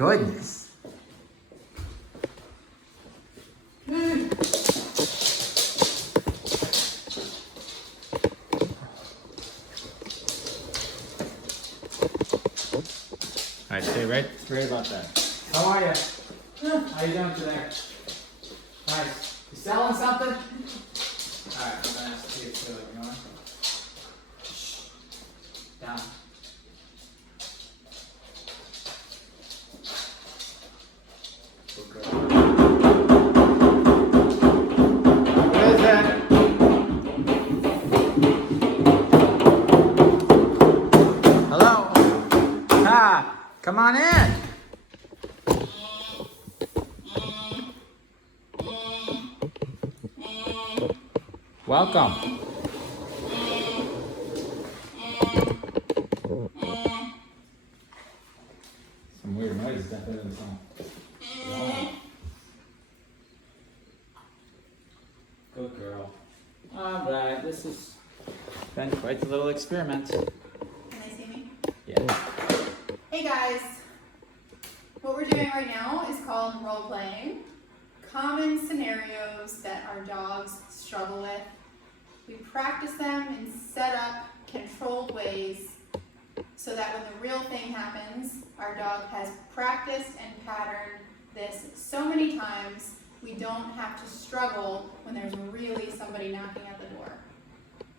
goodness. All right, stay right about that. How are you? How you doing today? Nice. You selling something? All right, I'm gonna ask you to, you know. Shh. Down. Good girl. What is that? Hello? Ah, come on in. Welcome. Some weird noises definitely in the song. Wow. Good girl. All right, this has been quite a little experiment. Can they see me? Yeah. Hey guys, what we're doing right now is called role playing. Common scenarios that our dogs struggle with. We practice them in set up, controlled ways so that when the real thing happens, our dog has practiced and patterned this so many times we don't have to struggle when there's really somebody knocking at the door.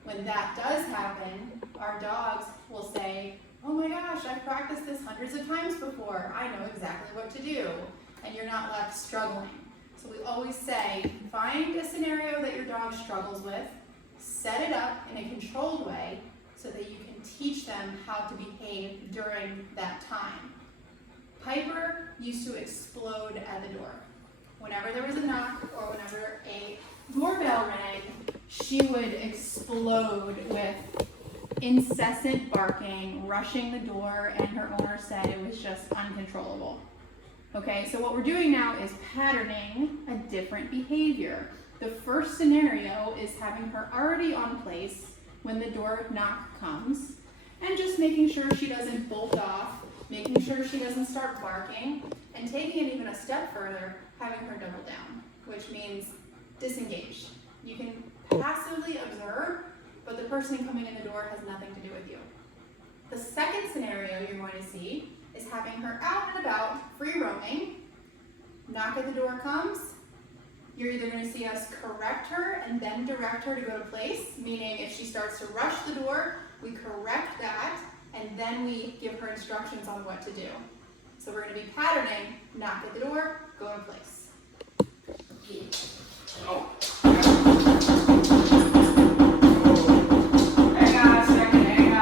When that does happen, our dogs will say, oh my gosh, I've practiced this hundreds of times before. I know exactly what to do. And you're not left struggling. So we always say, find a scenario that your dog struggles with, set it up in a controlled way so that you can teach them how to behave during that time. Piper used to explode at the door. Whenever there was a knock or whenever a doorbell rang, she would explode with incessant barking, rushing the door, and her owner said it was just uncontrollable. Okay, so what we're doing now is patterning a different behavior. The first scenario is having her already on place when the door knock comes, and just making sure she doesn't bolt off, making sure she doesn't start barking, and taking it even a step further, having her double down, which means disengage. You can passively observe, but the person coming in the door has nothing to do with you. The second scenario you're going to see is having her out and about, free roaming. Knock at the door comes. You're either going to see us correct her and then direct her to go to place, meaning if she starts to rush the door, we correct that, and then we give her instructions on what to do. So we're going to be patterning, knock at the door, go in place. Oh. Hang on a second, hang on.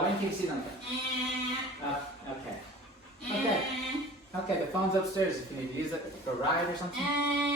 When can you see them? Okay. Okay, the phone's upstairs if you need to use it for a ride or something.